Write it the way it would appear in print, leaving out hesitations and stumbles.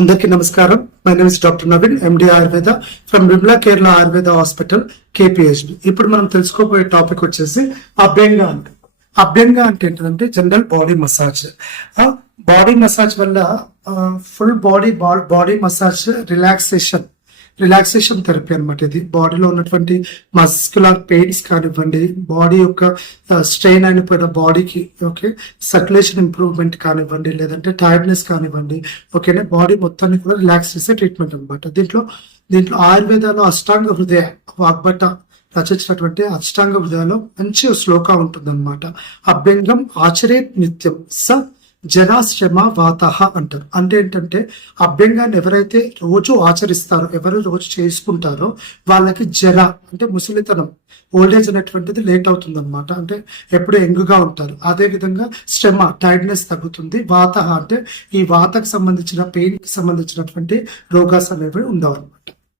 అందరికీ నమస్కారం. My name is doctor Naveen, MD Ayurveda from Vimla Kerala Ayurveda hospital KPHB. ఇప్పుడు మనం తెలుసుకోబోయే టాపిక్ వచ్చేసి అభ్యంగ అంటే. అభ్యంగ అంటే ఏంటంటే general body massage. Body massage వల్ల full body massage relaxation therapy అనమాట. ఇది బాడీలో ఉన్నటువంటి మస్కులర్ పెయిన్స్ కానివ్వండి, బాడీ యొక్క స్ట్రెయిన్ అయిపోయిన బాడీకి సర్క్యులేషన్ ఇంప్రూవ్మెంట్ కానివ్వండి, లేదంటే టైర్డ్నెస్ కానివ్వండి, ఓకేనా, బాడీ మొత్తాన్ని కూడా రిలాక్స్ చేసే ట్రీట్మెంట్ అనమాట. దీంట్లో ఆయుర్వేదాలో అష్టాంగ హృదయ వాగ్భట రచించినటువంటి అష్టాంగ హృదయాలో మంచి శ్లోక ఉంటుంది అనమాట. అభ్యంగం ఆచరే నిత్యం స జరాశ్రమ వాతః అంటారు. అంటే ఏంటంటే అభ్యంగాన్ని ఎవరైతే రోజు ఆచరిస్తారో, ఎవరు రోజు చేసుకుంటారో వాళ్ళకి జర అంటే ముసలితనం, ఓల్డేజ్ అనేటువంటిది లేట్ అవుతుంది అనమాట. అంటే ఎప్పుడు యంగ్గా ఉంటారు. అదే విధంగా శ్రమ టైర్డ్నెస్ తగ్గుతుంది. వాత అంటే ఈ వాతకు సంబంధించిన పెయిన్ కి సంబంధించినటువంటి రోగాస్ అనేవి ఉండవు అనమాట.